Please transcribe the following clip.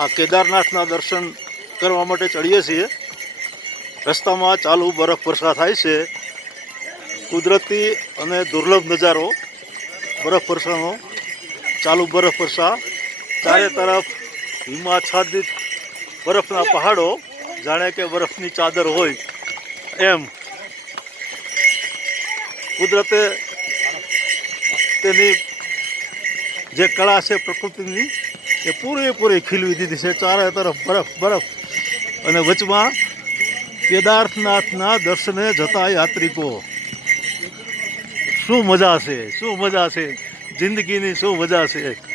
આ કેદારનાથના દર્શન કરવા માટે ચડીએ છીએ. રસ્તામાં ચાલુ બરફ વર્ષા થાય છે. કુદરતી અને દુર્લભ નજારો બરફ વર્ષાનો. ચાલુ બરફ વર્ષા, ચારે તરફ હિમાચ્છાદિત બરફના પહાડો, જાણે કે બરફની ચાદર હોય એમ. કુદરતે તેની જે કળા છે પ્રકૃતિની એ પૂરેપૂરી ખીલવી દીધી છે. ચારે તરફ બરફ બરફ અને વચમાં કેદારનાથના દર્શને જતા યાત્રિકો. શું મજા છે, શું મજા છે, જિંદગીની શું મજા છે.